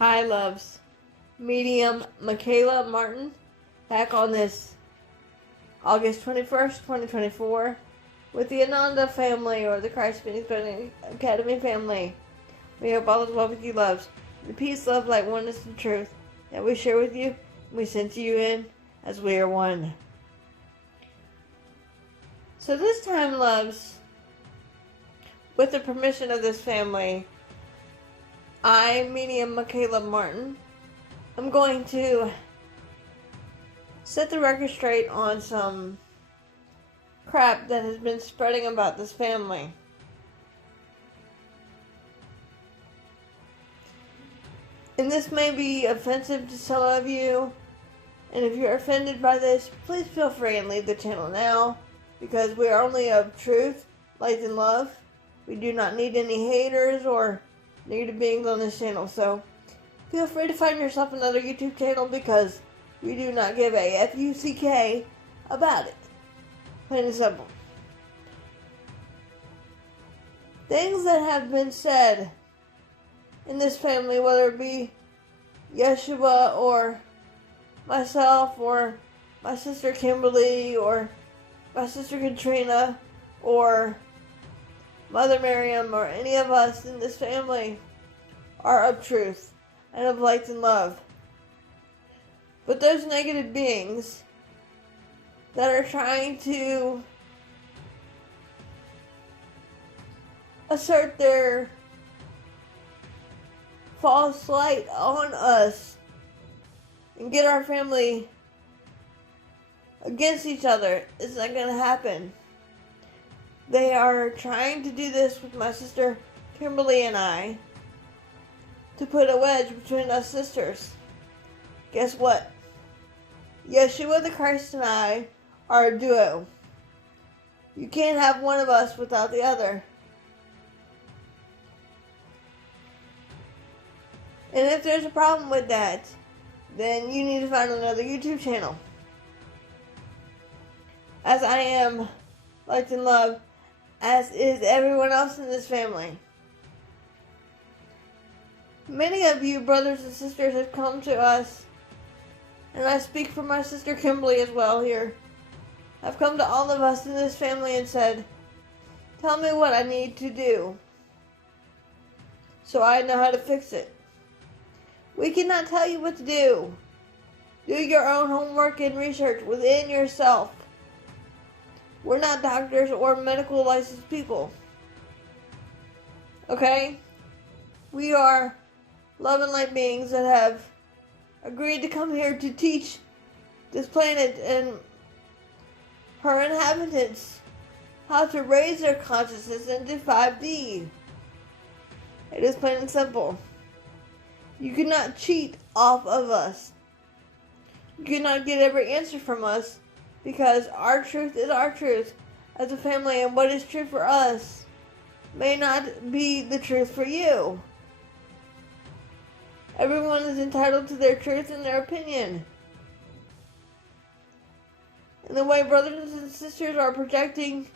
Hi, loves. Medium Mikala Martin back on this August 21st, 2024 with the Ananda family or the Christ Phoenix Academy family. We hope all is well with you, loves. The peace, love, light, oneness, and truth that we share with you and we send to you in as we are one. So this time, loves, with the permission of this family, I, Medium Mikala Martin, I'm going to set the record straight on some crap that has been spreading about this family. And this may be offensive to some of you, and if you're offended by this, please feel free and leave the channel now, because we are only of truth, light, and love. We do not need any haters or negative beings on this channel, so feel free to find yourself another YouTube channel, because we do not give a F-U-C-K about it. Plain and simple. Things that have been said in this family, whether it be Yeshua or myself or my sister Kimberly or my sister Katrina or Mother Miriam or any of us in this family, are of truth and of light and love. But those negative beings that are trying to assert their false light on us and get our family against each other, it's not going to happen. They are trying to do this with my sister Kimberly and I to put a wedge between us sisters. Guess what? Yeshua the Christ and I are a duo. You can't have one of us without the other. And if there's a problem with that, then you need to find another YouTube channel. As I am light and love, as is everyone else in this family. Many of you brothers and sisters have come to us, and I speak for my sister Kimberly as well here, have come to all of us in this family and said, tell me what I need to do so I know how to fix it. We cannot tell you what to do. Do your own homework and research within yourself. We're not doctors or medical licensed people. Okay? We are love and light beings that have agreed to come here to teach this planet and her inhabitants how to raise their consciousness into 5D. It is plain and simple. You cannot cheat off of us. You cannot get every answer from us, because our truth is our truth as a family, and what is true for us may not be the truth for you. Everyone is entitled to their truth and their opinion. And the way brothers and sisters are projecting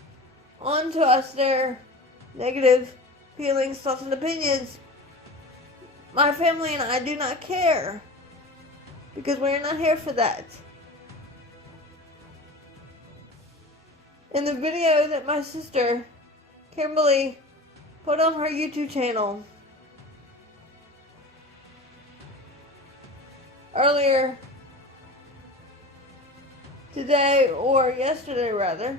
onto us their negative feelings, thoughts, and opinions, my family and I do not care, because we are not here for that. In the video that my sister Kimberly put on her YouTube channel earlier today, or yesterday rather,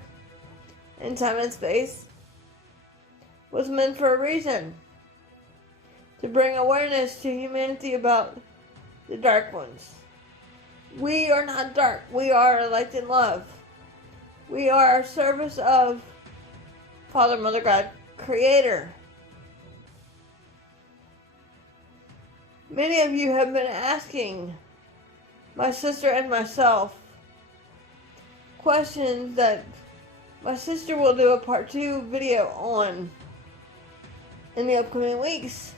in time and space, was meant for a reason. To bring awareness to humanity about the dark ones. We are not dark. We are light and love. We are a service of Father, Mother, God, Creator. Many of you have been asking my sister and myself questions that my sister will do a part 2 video on in the upcoming weeks.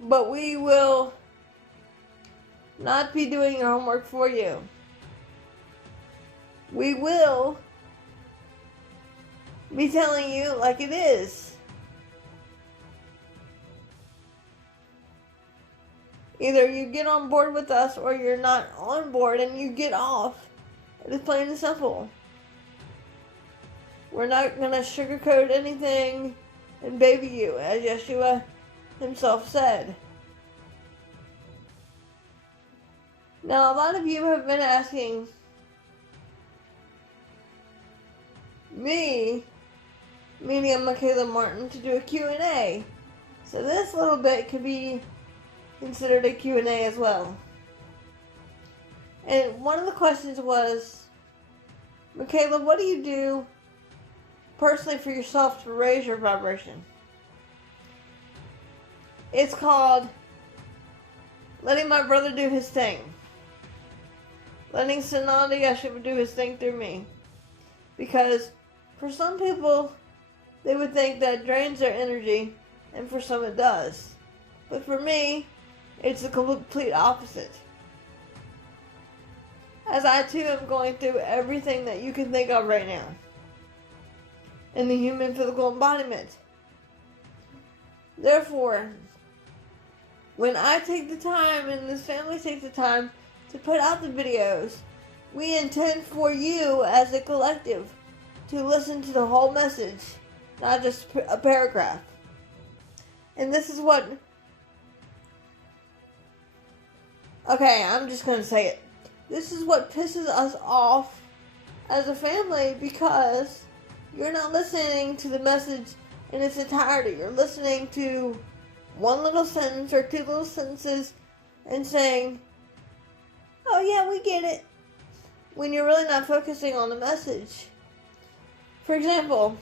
But we will not be doing your homework for you. We will be telling you like it is. Either you get on board with us or you're not on board and you get off. It is plain and simple. We're not going to sugarcoat anything and baby you, as Yeshua himself said. Now, a lot of you have been asking me, meaning Mikala Martin, to do a Q&A. So this little bit could be considered a Q&A as well. And one of the questions was, Mikala, what do you do personally for yourself to raise your vibration? It's called letting my brother do his thing. Letting Sananda Yeshua do his thing through me. Because for some people, they would think that drains their energy, and for some it does. But for me, it's the complete opposite. As I too am going through everything that you can think of right now in the human physical embodiment. Therefore, when I take the time and this family takes the time to put out the videos, we intend for you as a collective to listen to the whole message, not just a paragraph. And this is what... Okay, I'm just going to say it. This is what pisses us off as a family, because you're not listening to the message in its entirety. You're listening to one little sentence or two little sentences and saying, oh yeah, we get it, when you're really not focusing on the message. For example,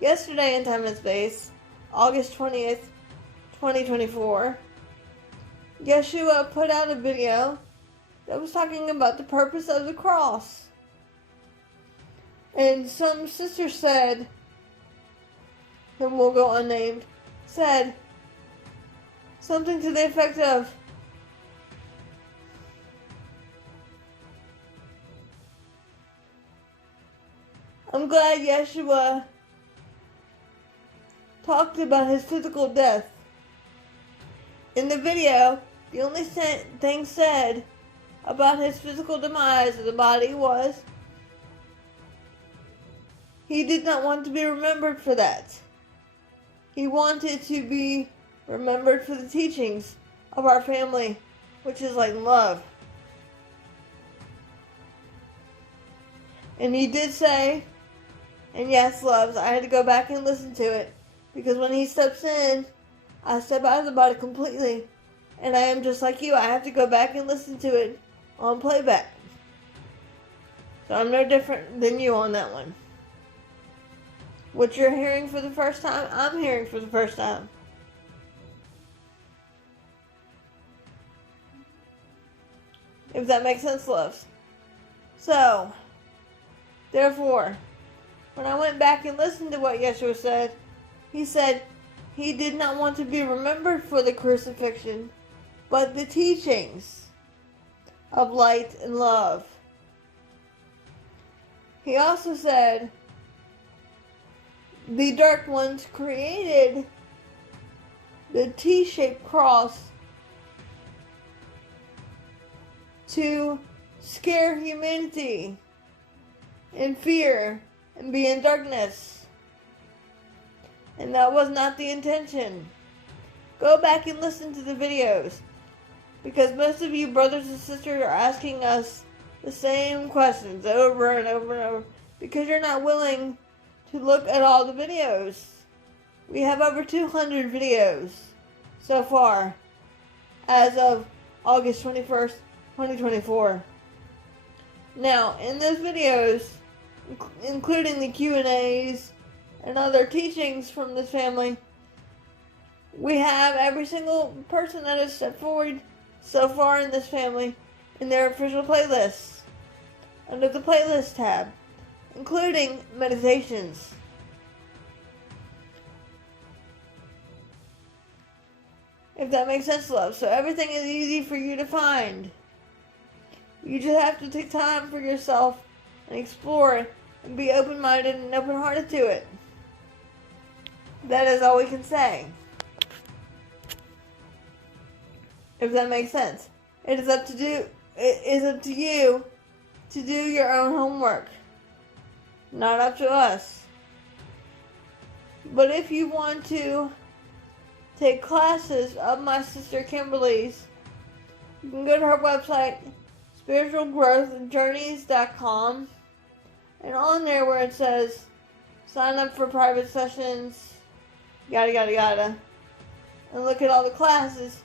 yesterday in Time and Space, August 20th, 2024, Yeshua put out a video that was talking about the purpose of the cross. And some sister said, and we'll go unnamed, said something to the effect of, I'm glad Yeshua talked about his physical death. In the video, the only thing said about his physical demise of the body was he did not want to be remembered for that. He wanted to be remembered for the teachings of our family, which is like love. And he did say, and yes, loves, I had to go back and listen to it, because when he steps in, I step out of the body completely, and I am just like you. I have to go back and listen to it on playback. So I'm no different than you on that one. What you're hearing for the first time, I'm hearing for the first time. If that makes sense, loves. So, therefore, when I went back and listened to what Yeshua said, he said he did not want to be remembered for the crucifixion, but the teachings of light and love. He also said the Dark Ones created the T-shaped cross to scare humanity in fear and be in darkness. And that was not the intention. Go back and listen to the videos, because most of you brothers and sisters are asking us the same questions over and over and over, because you're not willing to look at all the videos. We have over 200 videos so far as of August 21st, 2024. Now, in those videos, including the Q&As and other teachings from this family, we have every single person that has stepped forward so far in this family in their official playlists under the playlist tab, including meditations. If that makes sense, love. So everything is easy for you to find. You just have to take time for yourself and explore it and be open-minded and open-hearted to it. That is all we can say. if that makes sense. It is up to you to do your own homework, not up to us. But if you want to take classes of my sister Kimberly's, you can go to her website, spiritualgrowthjourneys.com, and on there where it says sign up for private sessions, yada yada yada, and look at all the classes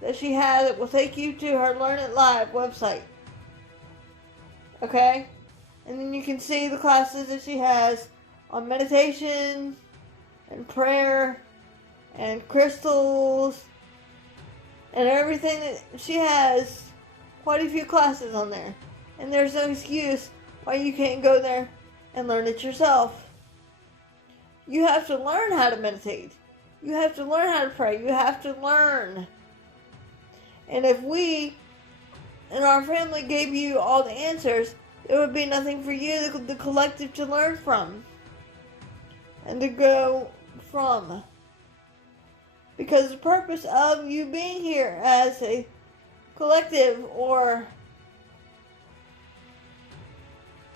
that she has that will take you to her Learn It Live website. Okay? And then you can see the classes that she has on meditation and prayer and crystals and everything that she has. Quite a few classes on there. And there's no excuse why you can't go there and learn it yourself. You have to learn how to meditate. You have to learn how to pray. You have to learn. And if we and our family gave you all the answers, there would be nothing for you, the collective, to learn from and to go from. Because the purpose of you being here as a collective or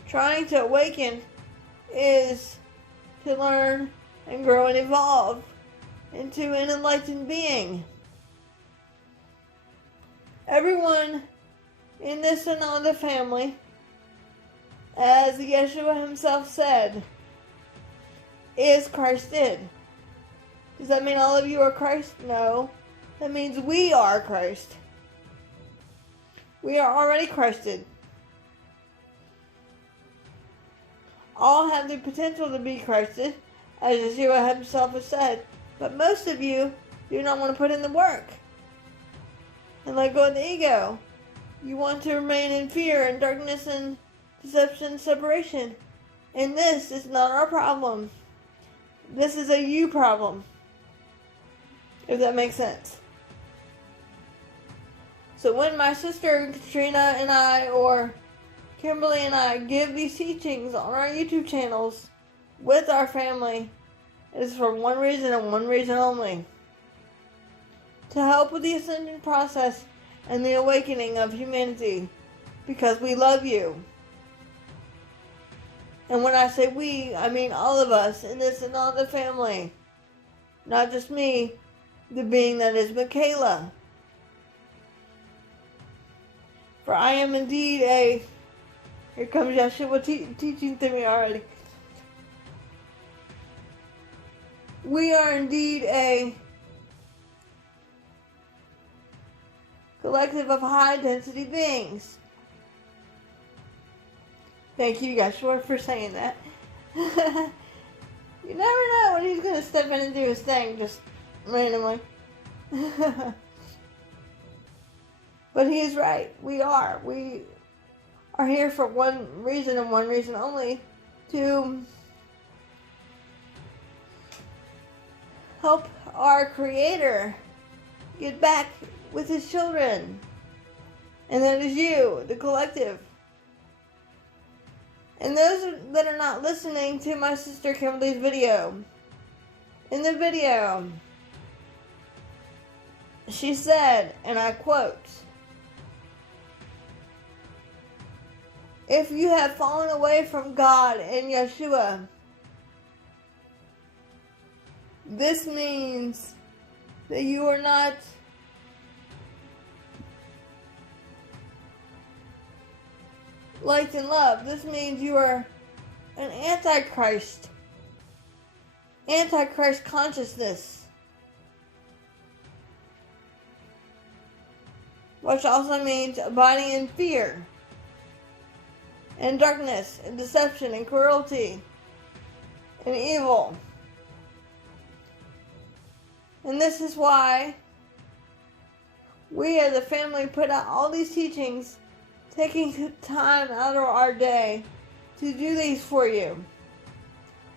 trying to awaken is to learn and grow and evolve into an enlightened being. Everyone in this Ananda family, as Yeshua himself said, is Christed. Does that mean all of you are Christ? No. That means we are Christ. We are already Christed. All have the potential to be Christed, as Yeshua himself has said, but most of you do not want to put in the work and let go of the ego. You want to remain in fear and darkness and deception and separation. And this is not our problem. This is a you problem. If that makes sense. So when my sister Katrina and I, or Kimberly and I, give these teachings on our YouTube channels with our family, it is for one reason and one reason only. To help with the ascension process and the awakening of humanity. Because we love you. And when I say we, I mean all of us in this Ananda family. Not just me, the being that is Mikala. For I am indeed a... Here comes Yeshua teaching to me already. We are indeed a collective of high-density beings. Thank you, Yeshua, for saying that. You never know when he's going to step in and do his thing, just randomly. But he is right. We are. We are here for one reason and one reason only. To help our Creator get back with his children. And that is you, the collective. And those that are not listening to my sister Kimberly's video, in the video, she said, and I quote, "If you have fallen away from God and Yeshua, this means that you are not light and love. This means you are an antichrist. Antichrist consciousness. Which also means abiding in fear and darkness and deception and cruelty and evil. And this is why we as a family put out all these teachings, taking time out of our day to do these for you.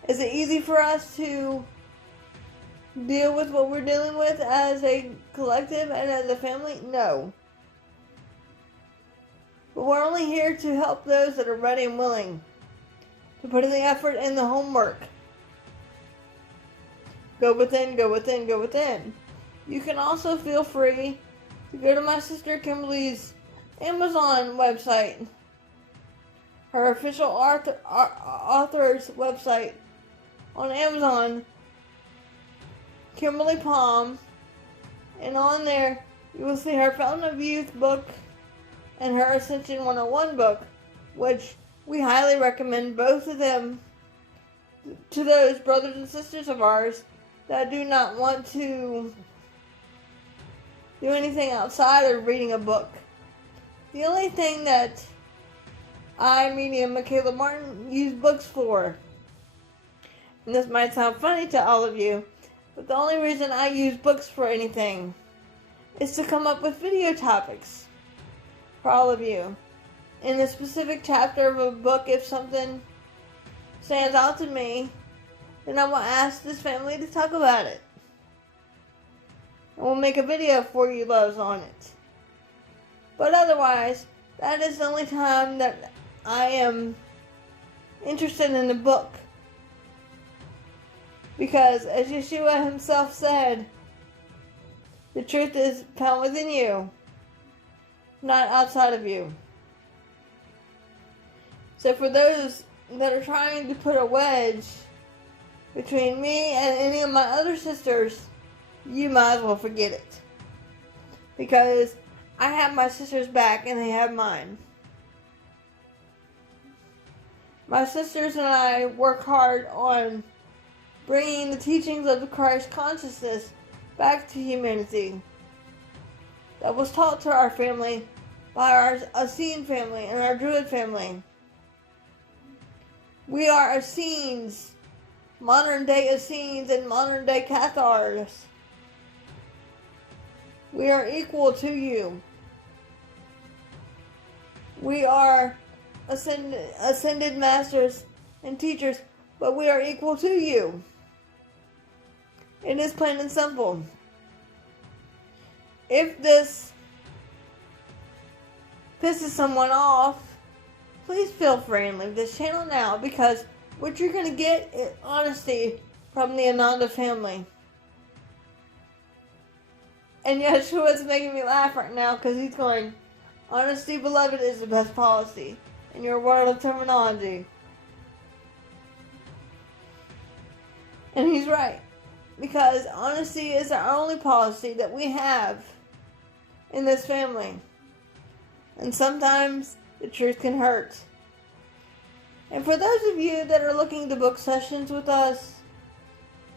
Is it easy for us to deal with what we're dealing with as a collective and as a family? No. But we're only here to help those that are ready and willing to put in the effort and the homework. Go within, go within, go within. You can also feel free to go to my sister Kimberly's Amazon website, her official author's website on Amazon, Kimberly Palm, and on there you will see her Fountain of Youth book and her Ascension 101 book, which we highly recommend both of them to those brothers and sisters of ours that do not want to do anything outside of reading a book. The only thing that I, medium Mikala Martin, use books for, and this might sound funny to all of you, but the only reason I use books for anything is to come up with video topics for all of you. In a specific chapter of a book, if something stands out to me, then I will ask this family to talk about it. And we'll make a video for you loves on it. But otherwise, that is the only time that I am interested in a book. Because as Yeshua himself said, the truth is found within you, not outside of you. So for those that are trying to put a wedge between me and any of my other sisters, you might as well forget it. Because I have my sisters' back and they have mine. My sisters and I work hard on bringing the teachings of the Christ consciousness back to humanity that was taught to our family by our Ascension family and our Druid family. We are Essenes, modern day Essenes and modern day Cathars. We are equal to you. We are ascended masters and teachers, but we are equal to you. It is plain and simple. If this pisses someone off, please feel free and leave this channel now, because what you're going to get is honesty from the Ananda family. And Yeshua is making me laugh right now because he's going, honesty, beloved, is the best policy in your world of terminology. And he's right. Because honesty is our only policy that we have in this family. And sometimes the truth can hurt. And for those of you that are looking to book sessions with us,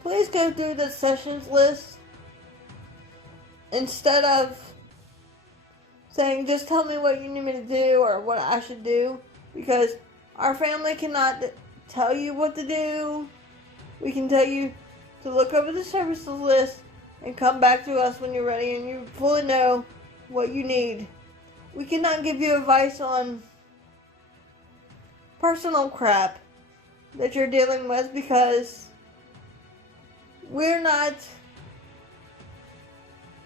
please go through the sessions list instead of saying, just tell me what you need me to do or what I should do. Because our family cannot tell you what to do. We can tell you to look over the services list and come back to us when you're ready and you fully know what you need. We cannot give you advice on personal crap that you're dealing with, because we're not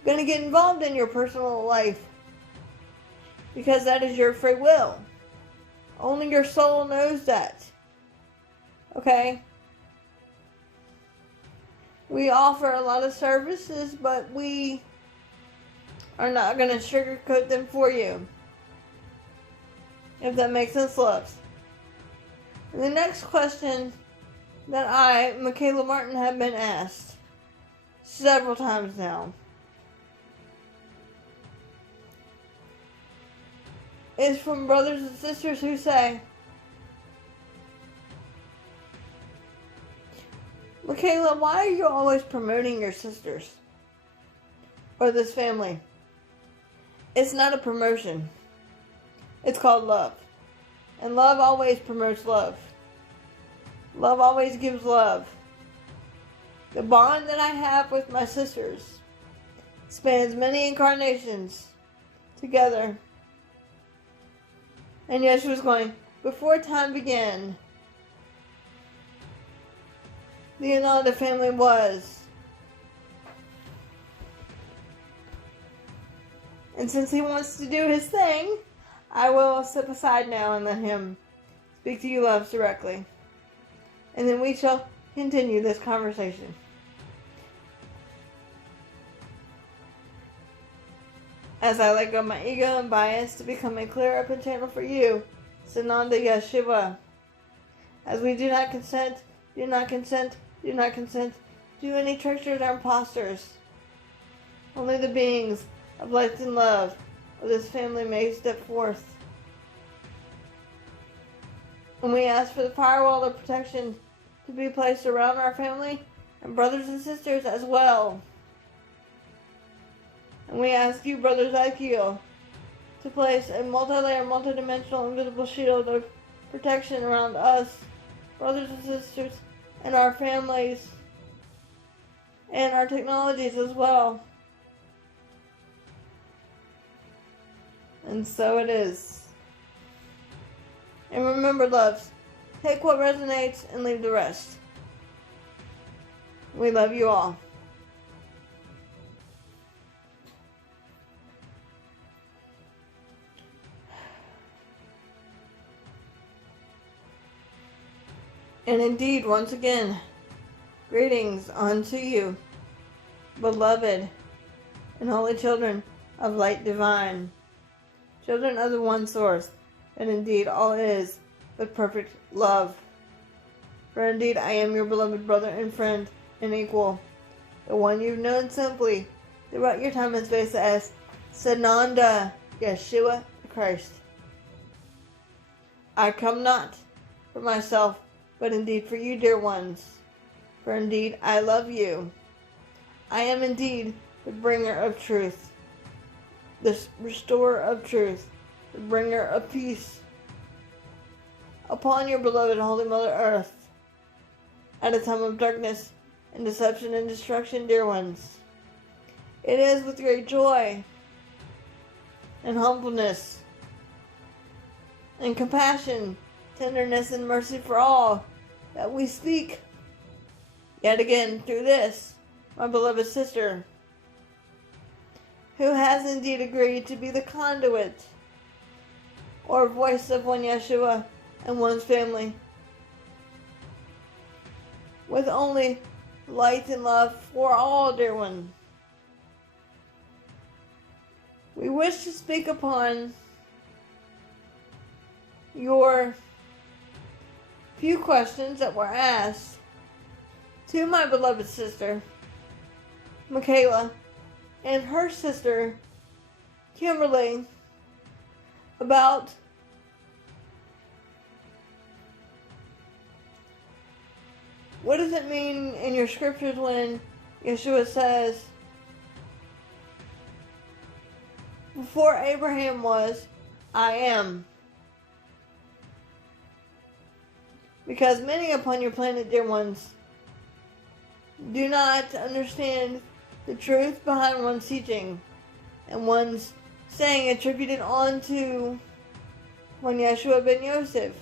going to get involved in your personal life, because that is your free will. Only your soul knows that. Okay? We offer a lot of services, but we are not going to sugarcoat them for you. If that makes sense, loves. And the next question that I, Mikala Martin, have been asked several times now is from brothers and sisters who say, Mikala, why are you always promoting your sisters or this family? It's not a promotion. It's called love. And love always promotes love. Love always gives love. The bond that I have with my sisters spans many incarnations together. And Yeshua was going, before time began, the Ananda family was. And since he wants to do his thing, I will step aside now and let him speak to you loves directly. And then we shall continue this conversation. as I let go of my ego and bias to become a clear open channel for you, Sananda Yeshua. As we do not consent, do not consent, do not consent to any tricksters or imposters. Only the beings of light and love of this family may step forth. And we ask for the firewall of protection to be placed around our family and brothers and sisters as well. And we ask you, Brother Ezekiel, to place a multi-layer, multi-dimensional, invisible shield of protection around us, brothers and sisters, and our families, and our technologies as well. And so it is. And remember, loves, take what resonates and leave the rest. We love you all. And indeed, once again, greetings unto you, beloved and holy children of light divine, children of the one source, and indeed all is but perfect love. For indeed I am your beloved brother and friend and equal, the one you've known simply throughout your time in space as Sananda Yeshua Christ. I come not for myself, but indeed for you, dear ones. For indeed I love you. I am indeed the bringer of truth, the restorer of truth, the bringer of peace upon your beloved Holy Mother Earth at a time of darkness and deception and destruction, dear ones. It is with great joy and humbleness and compassion, tenderness and mercy for all that we speak yet again through this, my beloved sister, who has indeed agreed to be the conduit or voice of one Yeshua and one's family, with only light and love for all, dear one. We wish to speak upon your few questions that were asked to my beloved sister, Mikala, and her sister, Kimberly, about what does it mean in your scriptures when Yeshua says, before Abraham was, I am. Because many upon your planet, dear ones, do not understand the truth behind one's teaching and one's saying attributed on to one Yeshua ben Yosef.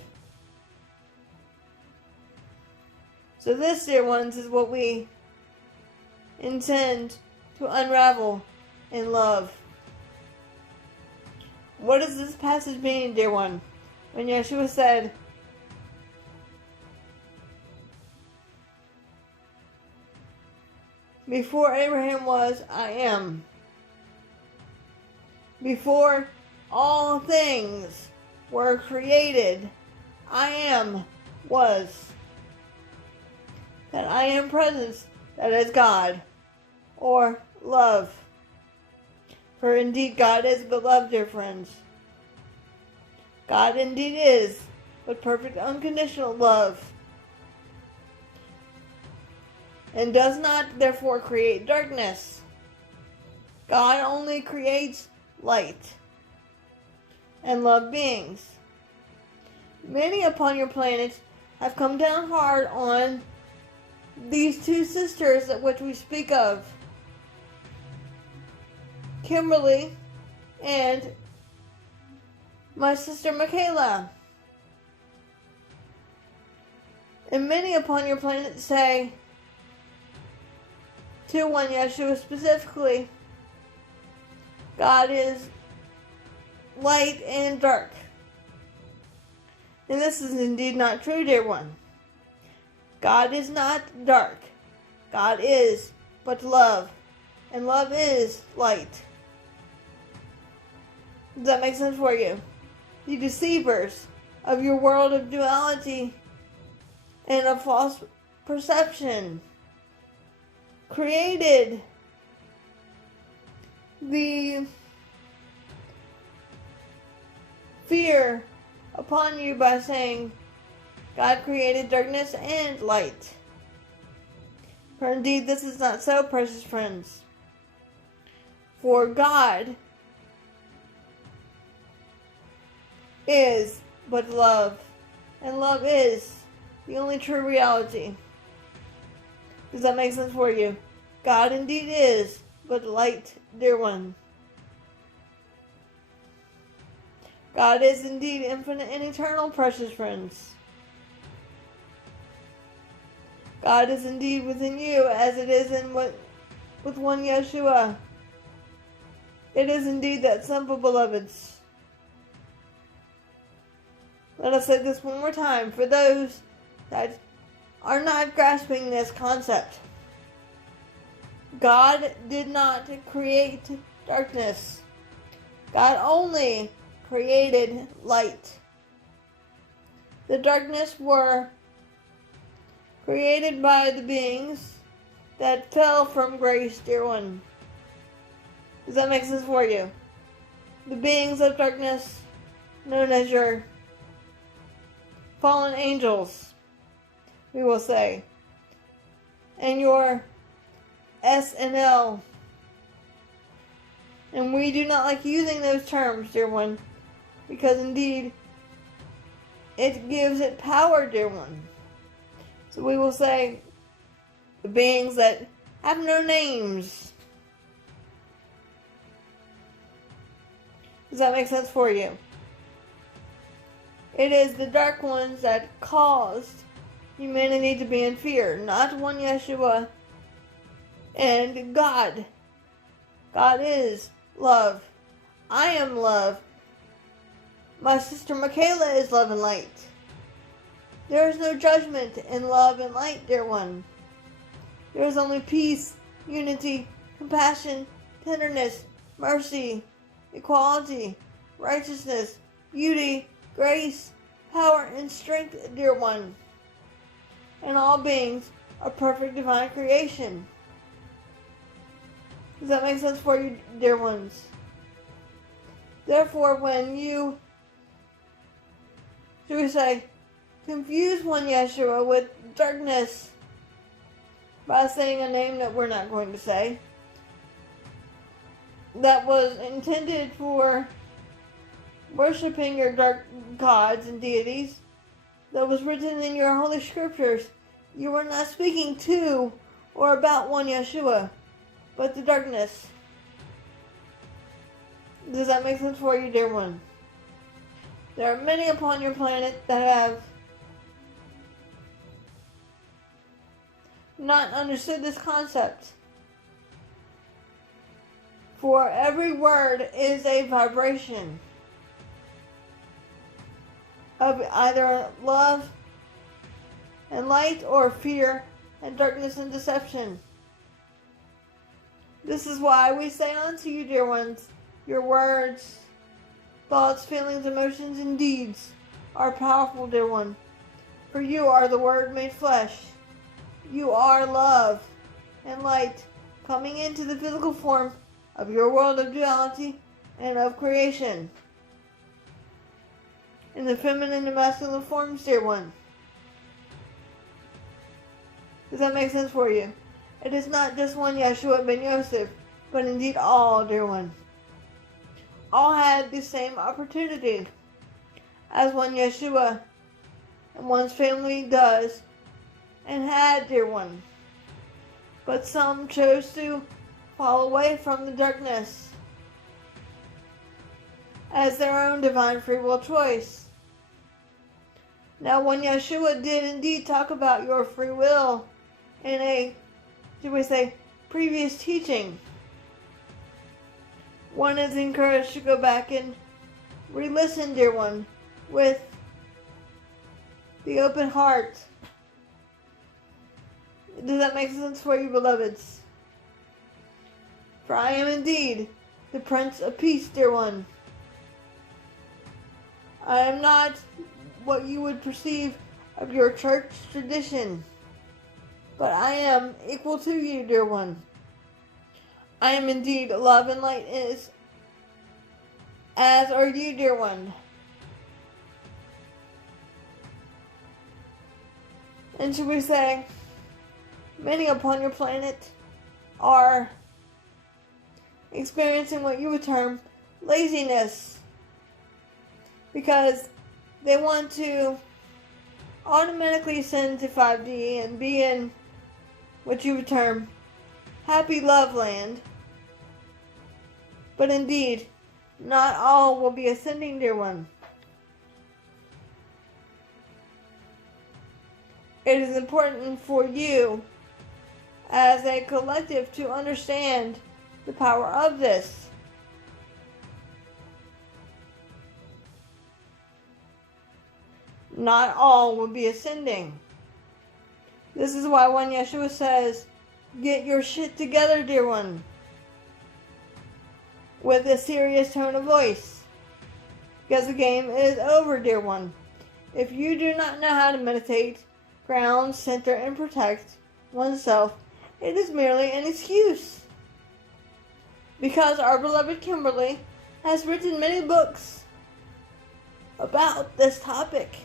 So this, dear ones, is what we intend to unravel in love. What does this passage mean, dear one? When Yeshua said, before Abraham was, I am. Before all things were created, I am was. That I am presence, that is God, or love. For indeed God is beloved, dear friends. God indeed is, but perfect unconditional love. And does not therefore create darkness. God only creates light and love beings. Many upon your planet have come down hard on these two sisters at which we speak of, Kimberly and my sister Mikala. And many upon your planet say to one Yeshua specifically, God is light and dark. And this is indeed not true, dear one. God is not dark. God is but love. And love is light. Does that make sense for you? The deceivers of your world of duality and of false perception created the fear upon you by saying God created darkness and light. For indeed this is not so, precious friends. For God is but love, and love is the only true reality. Does that make sense for you? God indeed is but light, dear one. God is indeed infinite and eternal, precious friends. God is indeed within you as it is with one Yeshua. It is indeed that simple, beloveds. Let us say this one more time for those that are not grasping this concept. God did not create darkness. God only created light. The darkness were created by the beings that fell from grace, dear one. Does that make sense for you? The beings of darkness, known as your fallen angels, we will say, and your S and L. And we do not like using those terms, dear one, because indeed it gives it power, dear one. So we will say the beings that have no names. Does that make sense for you? It is the dark ones that caused humanity to be in fear, not one Yeshua and God. God is love. I am love. My sister Mikala is love and light. There is no judgment in love and light, dear one. There is only peace, unity, compassion, tenderness, mercy, equality, righteousness, beauty, grace, power, and strength, dear one. And all beings are perfect divine creation. Does that make sense for you, dear ones? Therefore, when you, should we say, confuse one Yeshua with darkness by saying a name that we're not going to say, that was intended for worshiping your dark gods and deities, that was written in your holy scriptures, you are not speaking to or about one Yeshua, but the darkness. Does that make sense for you, dear one? There are many upon your planet that have not understood this concept. For every word is a vibration of either love and light or fear and darkness and deception. This is why we say unto you, dear ones, your words, thoughts, feelings, emotions, and deeds are powerful, dear one. For you are the Word made flesh. You are love and light coming into the physical form of your world of duality and of creation. In the feminine and masculine forms, dear one. Does that make sense for you? It is not just one Yeshua ben Yosef, but indeed all, dear one. All had the same opportunity as one Yeshua and one's family does and had, dear one. But some chose to fall away from the darkness as their own divine free will choice. Now, when Yeshua did indeed talk about your free will in a, should we say, previous teaching, one is encouraged to go back and re-listen, dear one, with the open heart. Does that make sense for you, beloveds? For I am indeed the Prince of Peace, dear one. I am not what you would perceive of your church tradition, but I am equal to you, dear one. I am indeed love and light is, as are you, dear one. And should we say, many upon your planet are experiencing what you would term laziness, because they want to automatically ascend to 5D and be in what you would term happy love land. But indeed, not all will be ascending, dear one. It is important for you as a collective to understand the power of this. Not all will be ascending. This is why when Yeshua says, get your shit together, dear one, with a serious tone of voice, because the game is over, dear one. If you do not know how to meditate, ground, center, and protect oneself, it is merely an excuse. Because our beloved Kimberly has written many books about this topic,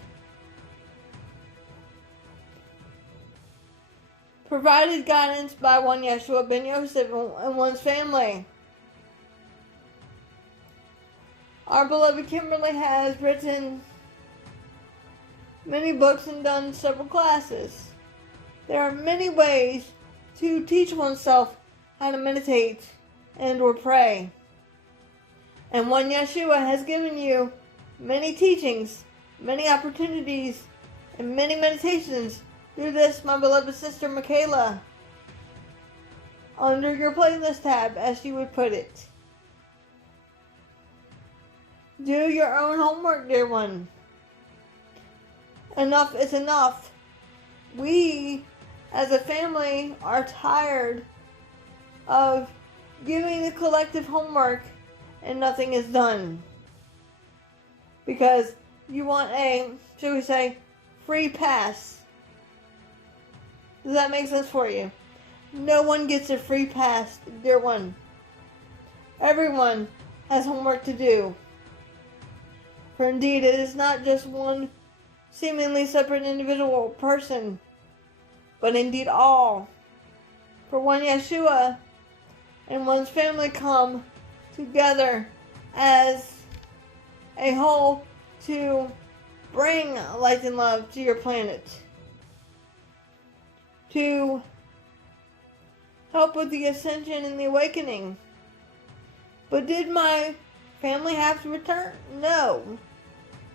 provided guidance by one Yeshua ben Yosef and one's family. Our beloved Kimberly has written many books and done several classes. There are many ways to teach oneself how to meditate and or pray. And one Yeshua has given you many teachings, many opportunities, and many meditations through this, my beloved sister Mikala, under your playlist tab, as she would put it. Do your own homework, dear one. Enough is enough. We, as a family, are tired of giving the collective homework and nothing is done. Because you want a, shall we say, free pass. Does that make sense for you? No one gets a free pass, dear one. Everyone has homework to do. For indeed, it is not just one seemingly separate individual person, but indeed all. For one Yeshua and one's family come together as a whole to bring light and love to your planet, to help with the ascension and the awakening. But did my family have to return? No.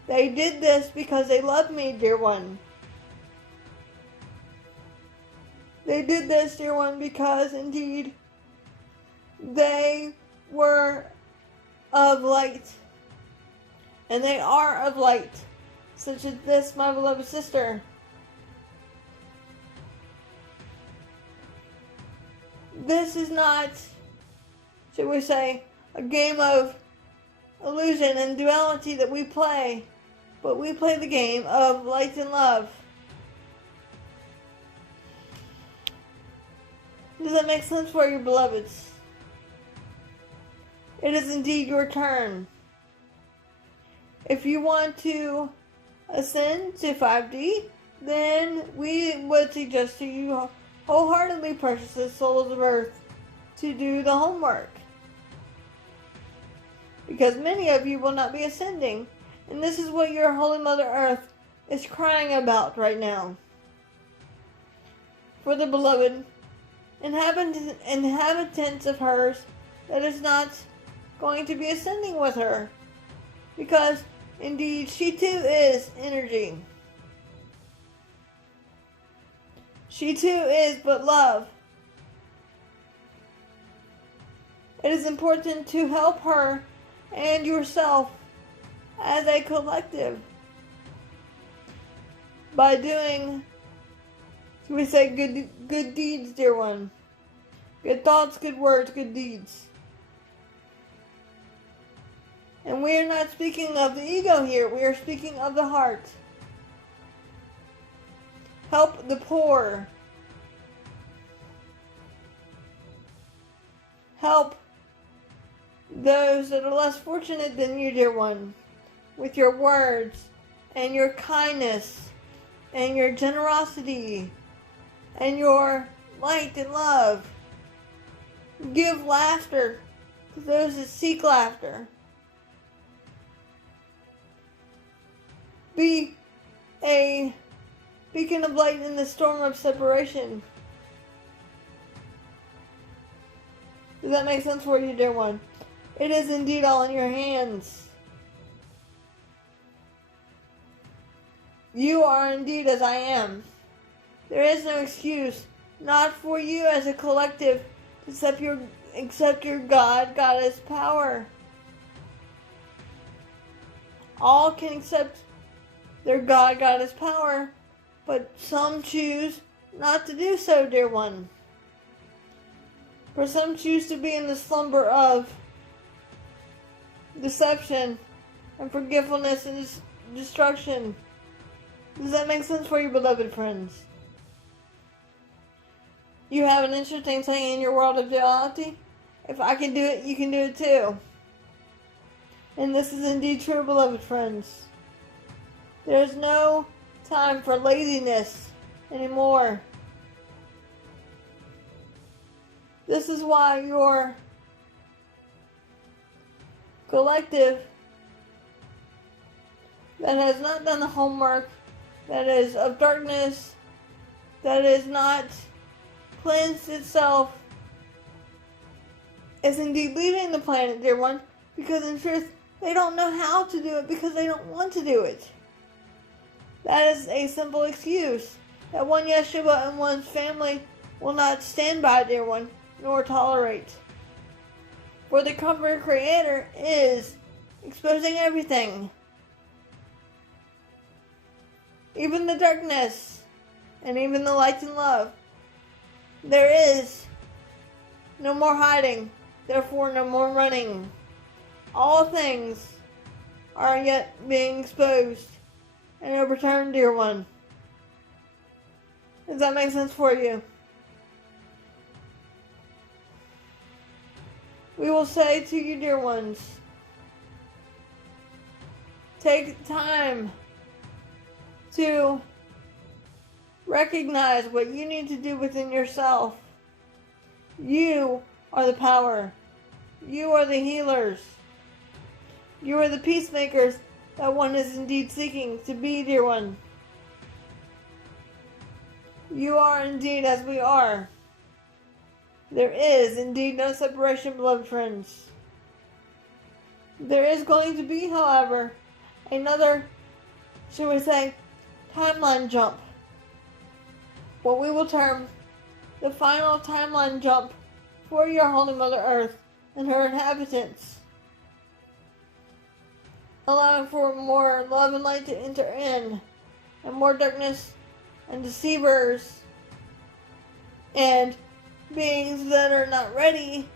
They did this because they love me, dear one. They did this, dear one, because indeed they were of light. And they are of light, such as this, my beloved sister. This is not, should we say, a game of illusion and duality that we play, but we play the game of light and love. Does that make sense for you, beloveds? It is indeed your turn. If you want to ascend to 5D, then we would suggest to you wholeheartedly, precious souls of earth, to do the homework. Because many of you will not be ascending, and this is what your Holy Mother Earth is crying about right now. For the beloved inhabitants of hers that is not going to be ascending with her. Because indeed she too is energy. She too is but love. It is important to help her and yourself as a collective by doing, should we say, good deeds, dear one. Good thoughts, good words, good deeds. And we are not speaking of the ego here. We are speaking of the heart. Help the poor. Help those that are less fortunate than you, dear one, with your words and your kindness and your generosity and your light and love. Give laughter to those that seek laughter. Be a beacon of light in the storm of separation. Does that make sense for you, dear one? It is indeed all in your hands. You are indeed as I am. There is no excuse, not for you as a collective, to accept your God, Goddess power. All can accept their God, Goddess power, but some choose not to do so, dear one. For some choose to be in the slumber of deception and forgetfulness and destruction. Does that make sense for you, beloved friends? You have an interesting saying in your world of duality. If I can do it, you can do it too. And this is indeed true, beloved friends. There is no time for laziness anymore. This is why your collective that has not done the homework, that is of darkness, that is not cleansed itself, is indeed leaving the planet, dear one, because in truth, they don't know how to do it because they don't want to do it. That is a simple excuse that one Yeshua and one's family will not stand by, dear one, nor tolerate. For the Comforter Creator is exposing everything, even the darkness, and even the light and love. There is no more hiding, therefore no more running. All things are yet being exposed and overturned, dear one. Does that make sense for you? We will say to you, dear ones, take time to recognize what you need to do within yourself. You are the power. You are the healers. You are the peacemakers that one is indeed seeking to be, dear one. You are indeed as we are. There is indeed no separation, beloved friends. There is going to be, however, another, shall we say, timeline jump. What we will term the final timeline jump for your Holy Mother Earth and her inhabitants, allowing for more love and light to enter in, and more darkness and deceivers and beings that are not ready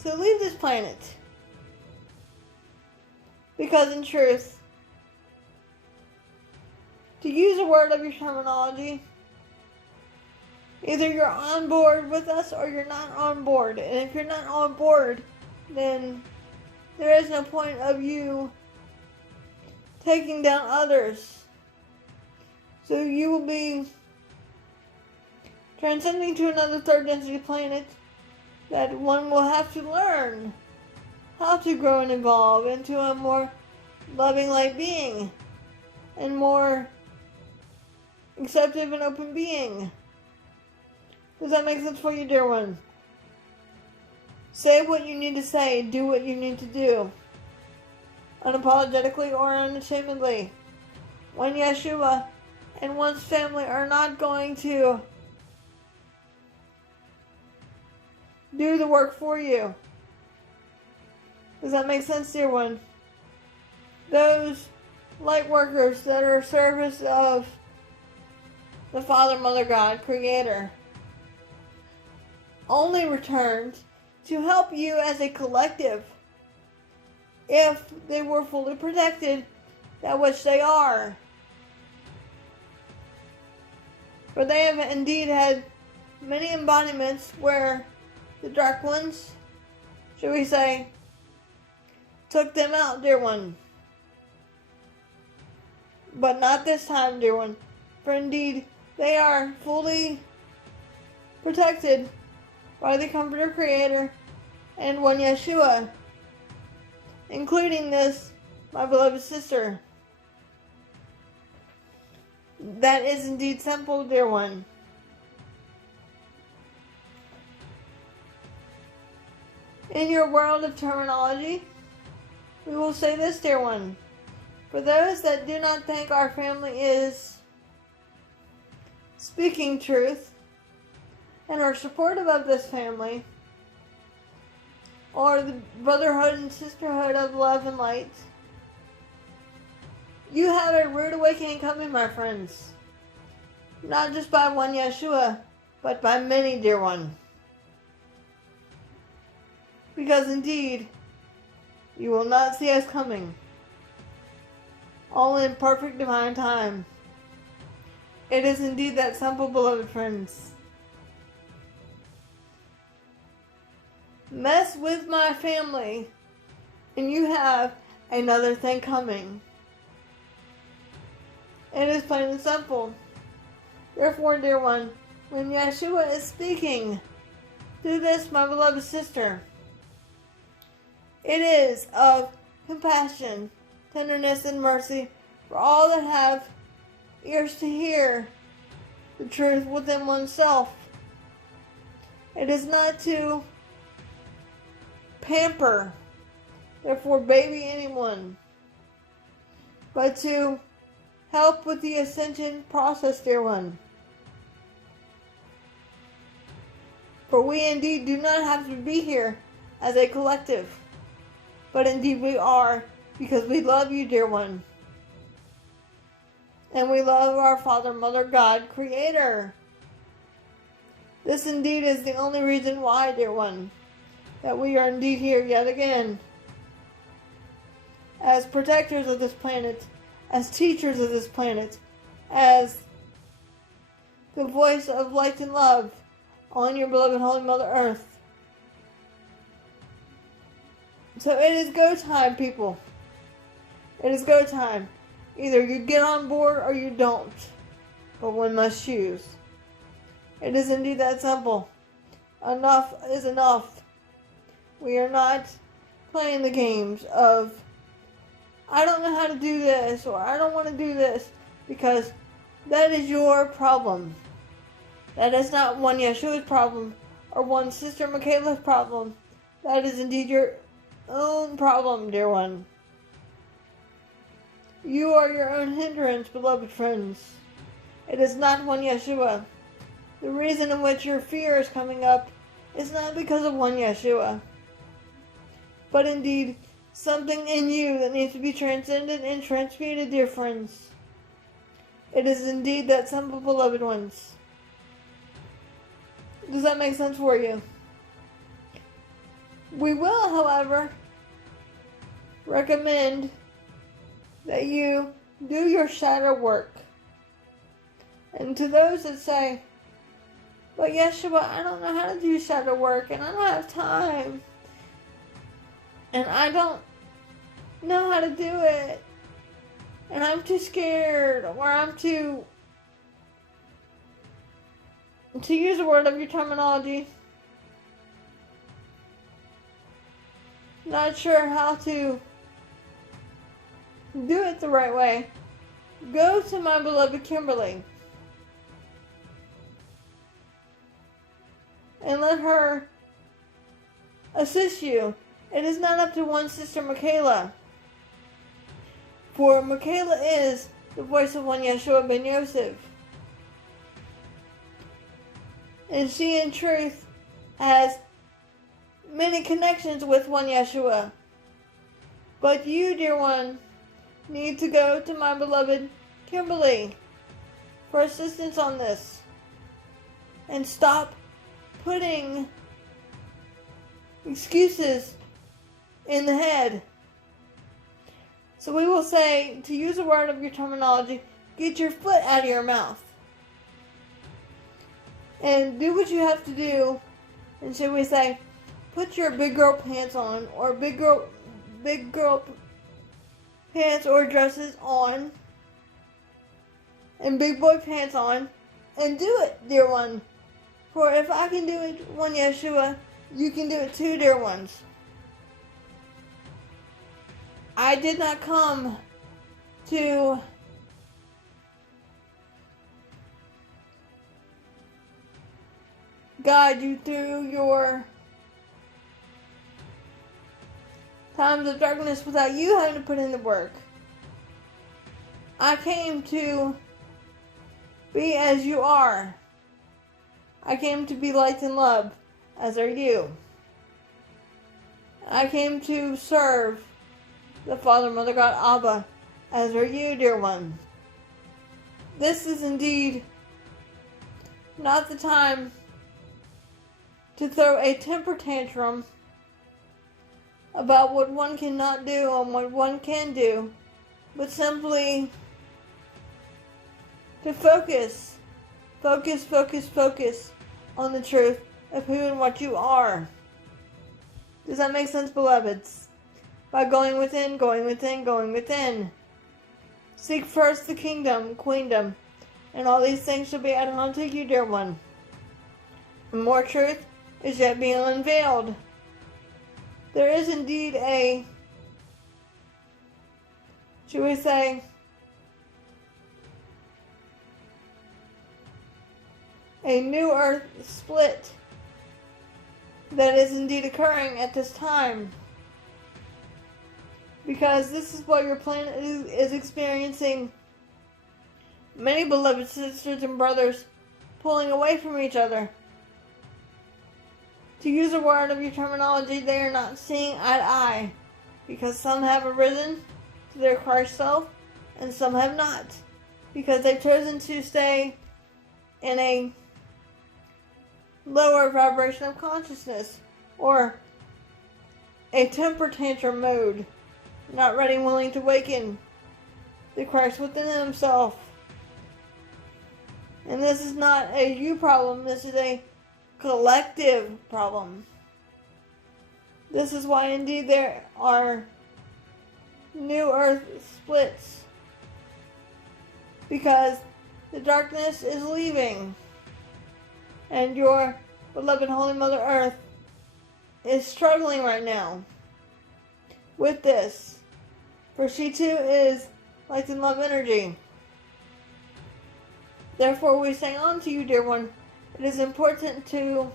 to leave this planet. Because in truth, to use a word of your terminology, either you're on board with us or you're not on board. And if you're not on board, then there is no point of you taking down others. So you will be transcending to another third density planet that one will have to learn how to grow and evolve into a more loving light being and more acceptive and open being. Does that make sense for you, dear one? Say what you need to say, do what you need to do, unapologetically or unashamedly. When Yeshua and one's family are not going to do the work for you. Does that make sense, dear one? Those light workers that are service of the Father, Mother, God, Creator, only returned to help you as a collective if they were fully protected, that which they are. For they have indeed had many embodiments where the dark ones, should we say, took them out, dear one. But not this time, dear one. For indeed, they are fully protected by the Comforter Creator and one Yeshua, including this, my beloved sister. That is indeed simple, dear one. In your world of terminology, we will say this, dear one. For those that do not think our family is speaking truth and are supportive of this family, or the brotherhood and sisterhood of love and light, you have a rude awakening coming, my friends. Not just by one Yeshua, but by many, dear one. Because indeed, you will not see us coming. All in perfect divine time. It is indeed that simple, beloved friends. Mess with my family, and you have another thing coming. It is plain and simple. Therefore, dear one, when Yeshua is speaking, do this, my beloved sister. It is of compassion, tenderness, and mercy for all that have ears to hear the truth within oneself. It is not to pamper, therefore baby anyone, but to help with the ascension process, dear one. For we indeed do not have to be here as a collective, but indeed we are, because we love you, dear one. And we love our Father, Mother, God, Creator. This indeed is the only reason why, dear one, that we are indeed here yet again. As protectors of this planet, as teachers of this planet, as the voice of light and love on your beloved Holy Mother Earth. So it is go time, people. It is go time. Either you get on board or you don't. But one must choose. It is indeed that simple. Enough is enough. We are not playing the games of, I don't know how to do this, or I don't want to do this, because that is your problem. That is not one Yeshua's problem, or one Sister Mikala's problem. That is indeed your own problem, dear one. You are your own hindrance, beloved friends. It is not one Yeshua. The reason in which your fear is coming up is not because of one Yeshua, but indeed something in you that needs to be transcended and transmuted, dear friends. It is indeed that simple, beloved ones. Does that make sense for you? We will, however, recommend that you do your shadow work. And to those that say, but Yeshua, I don't know how to do shadow work, and I don't have time, and I don't know how to do it, and I'm too scared, or I'm too, to use a word of your terminology, not sure how to do it the right way, go to my beloved Kimberly and let her assist you. It is not up to one Sister Mikala, for Mikala is the voice of one Yeshua ben Yosef, and she in truth has many connections with one Yeshua. But you, dear one, need to go to my beloved Kimberly for assistance on this. And stop putting excuses in the head So we will say, to use a word of your terminology, get your foot out of your mouth. And do what you have to do. And should we say, put your big girl pants on, or big girl pants or dresses on, and big boy pants on, and do it, dear one. For if I can do it, one Yeshua, you can do it too, dear ones. I did not come to guide you through your times of darkness without you having to put in the work. I came to be as you are. I came to be light and love, as are you. I came to serve the Father, Mother, God, Abba, as are you, dear one. This is indeed not the time to throw a temper tantrum about what one cannot do and what one can do, but simply to focus on the truth of who and what you are. Does that make sense, beloveds? By going within. Seek first the kingdom, queendom, and all these things shall be added unto you, dear one. And more truth is yet being unveiled. There is indeed a, should we say, a new earth split that is indeed occurring at this time. Because this is what your planet is experiencing. Many beloved sisters and brothers pulling away from each other. To use a word of your terminology, they are not seeing eye to eye. Because some have arisen to their Christ self, and some have not. Because they've chosen to stay in a lower vibration of consciousness, or a temper tantrum mode, not ready and willing to awaken the Christ within himself. And this is not a you problem, this is a collective problem. This is why indeed there are new earth splits, because the darkness is leaving. And your beloved Holy Mother Earth is struggling right now with this. For she too is light and love energy. Therefore we say unto you, dear one, it is important to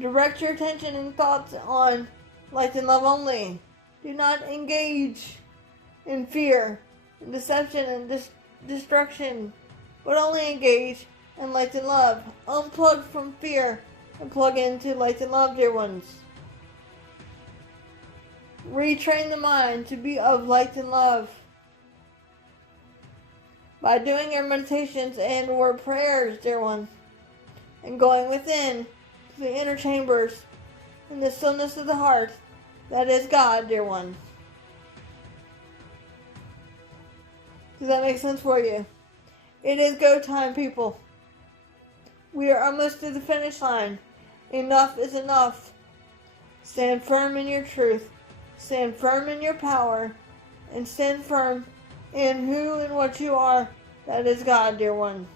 direct your attention and thoughts on light and love only. Do not engage in fear, and deception, and destruction, but only engage and light and love. Unplug from fear and plug into light and love, dear ones. Retrain the mind to be of light and love by doing your meditations and or prayers, dear one, and going within to the inner chambers in the stillness of the heart that is God, dear one. Does that make sense for you? It is go time, people. We are almost to the finish line. Enough is enough. Stand firm in your truth. Stand firm in your power. And stand firm in who and what you are. That is God, dear one.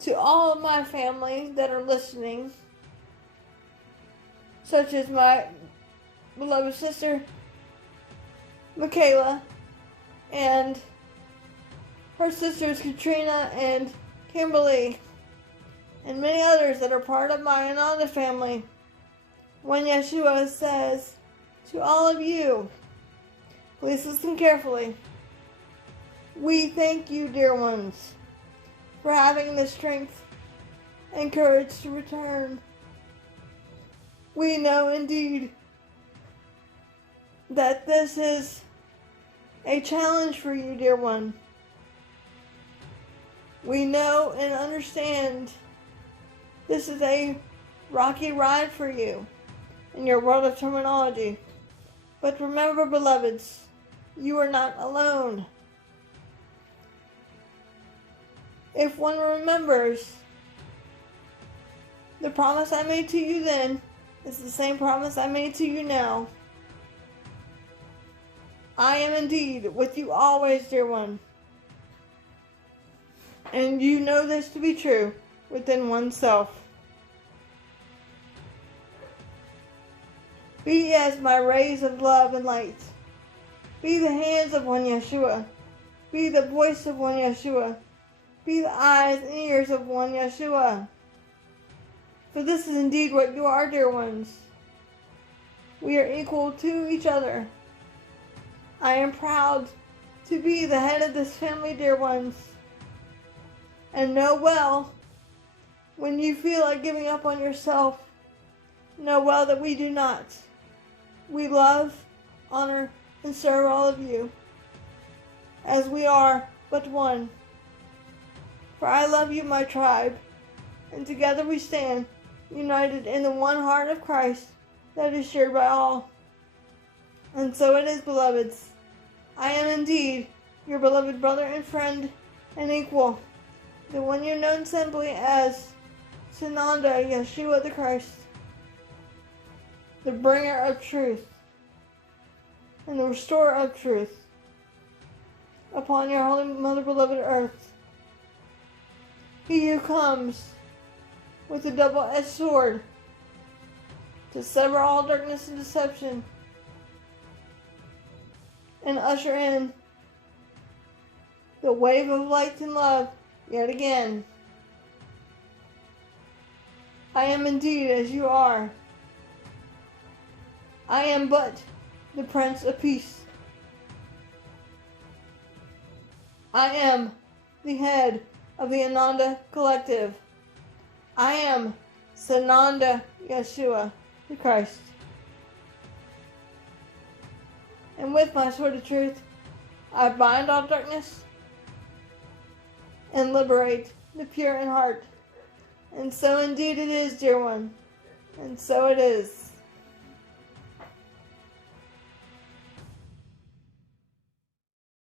To all of my family that are listening, such as my beloved sister, Mikala, and her sisters, Katrina and Kimberly, and many others that are part of my Ananda family, when Yeshua says to all of you, please listen carefully. We thank you, dear ones, for having the strength and courage to return. We know indeed that this is a challenge for you, dear one. We know and understand this is a rocky ride for you in your world of terminology. But remember, beloveds, you are not alone. If one remembers, the promise I made to you then is the same promise I made to you now. I am indeed with you always, dear one. And you know this to be true within oneself. Be as my rays of love and light. Be the hands of one Yeshua. Be the voice of one Yeshua. Be the eyes and ears of one Yeshua. For this is indeed what you are, dear ones. We are equal to each other. I am proud to be the head of this family, dear ones. And know well, when you feel like giving up on yourself, know well that we do not. We love, honor, and serve all of you, as we are but one. For I love you, my tribe, and together we stand, united in the one heart of Christ that is shared by all. And so it is, beloveds. I am indeed your beloved brother and friend and equal, the one you know simply as Sananda Yeshua the Christ, the bringer of truth and the restorer of truth upon your holy mother beloved earth. He who comes with a double-edged sword to sever all darkness and deception and usher in the wave of light and love yet again. I am indeed as you are. I am but the Prince of Peace. I am the head of the Ananda Collective. I am Sananda Yeshua the Christ. And with my sword of truth, I bind all darkness and liberate the pure in heart. And so indeed it is, dear one. And so it is.